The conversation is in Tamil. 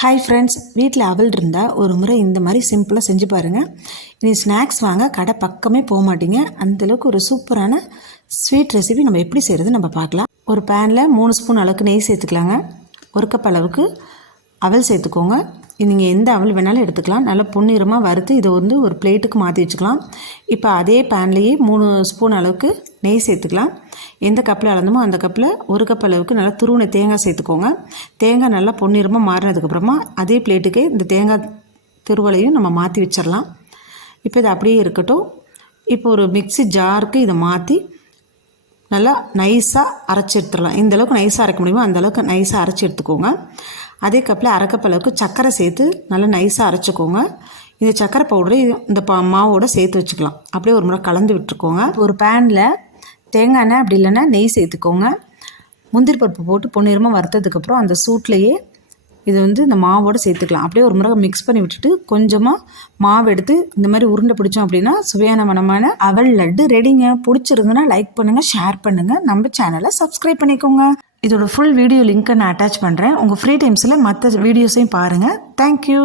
ஹாய் ஃப்ரெண்ட்ஸ், வீட்டில் அவல் இருந்தால் ஒரு முறை இந்த மாதிரி சிம்பிளாக செஞ்சு பாருங்கள். இனி ஸ்நாக்ஸ் வாங்க கடை பக்கமே போக மாட்டீங்க. அந்தளவுக்கு ஒரு சூப்பரான ஸ்வீட் ரெசிபி நம்ம எப்படி செய்கிறது நம்ம பார்க்கலாம். ஒரு பேனில் 3 ஸ்பூன் அளவுக்கு நெய் சேர்த்துக்கலாங்க. 1 கப் அளவுக்கு அவல் சேர்த்துக்கோங்க. நீங்கள் எந்த அவல் வேணாலும் எடுத்துக்கலாம். நல்லா பொன்னிறமாக வறுத்து இதை ஒரு பிளேட்டுக்கு மாற்றி வச்சுக்கலாம். இப்போ அதே பேன்லேயே 3 ஸ்பூன் அளவுக்கு நெய் சேர்த்துக்கலாம். எந்த கப்பில் அளந்தமோ அந்த கப்பில் 1 கப் அளவுக்கு நல்லா துருவின தேங்காய் சேர்த்துக்கோங்க. தேங்காய் நல்லா பொன்னிறமாக மாறினதுக்கப்புறமா அதே பிளேட்டுக்கு இந்த தேங்காய் துருவலையும் நம்ம மாற்றி வச்சிடலாம். இப்போ இது அப்படியே இருக்கட்டும். இப்போ ஒரு மிக்ஸி ஜாருக்கு இதை மாற்றி நல்லா நைஸாக அரைச்சி எடுத்துடலாம். இந்தளவுக்கு நைஸாக அரைக்க முடியுமோ அந்தளவுக்கு நைஸாக அரைச்சி எடுத்துக்கோங்க. அதே கப்பில் 1/2 கப் அளவுக்கு சர்க்கரை சேர்த்து நல்லா நைஸாக அரைச்சிக்கோங்க. இந்த சர்க்கரை பவுடரை இந்த மாவோடு சேர்த்து வச்சுக்கலாம். அப்படியே ஒரு முறை கலந்து விட்டுருக்கோங்க. ஒரு பேனில் தேங்காய் எண்ணெய் அப்படி இல்லைன்னா நெய் சேர்த்துக்கோங்க. முந்திரி பருப்பு போட்டு பொன்னிறமாக வறுத்ததுக்கப்புறம் அந்த சூட்லேயே இது இந்த மாவோடு சேர்த்துக்கலாம். அப்படியே ஒரு முறை மிக்ஸ் பண்ணி விட்டுட்டு கொஞ்சமாக மாவு எடுத்து இந்த மாதிரி உருண்டை பிடிச்சோம் அப்படின்னா சுவையான மனமான அவல் லட்டு ரெடிங்க. பிடிச்சிருந்துன்னா லைக் பண்ணுங்கள், ஷேர் பண்ணுங்கள், நம்ம சேனலை சப்ஸ்கிரைப் பண்ணிக்கோங்க. இதோட ஃபுல் வீடியோ லிங்க்கை நான் அட்டாச் பண்ணுறேன். உங்கள் ஃப்ரீ டைம்ஸில் மற்ற வீடியோஸையும் பாருங்கள். தேங்க்யூ.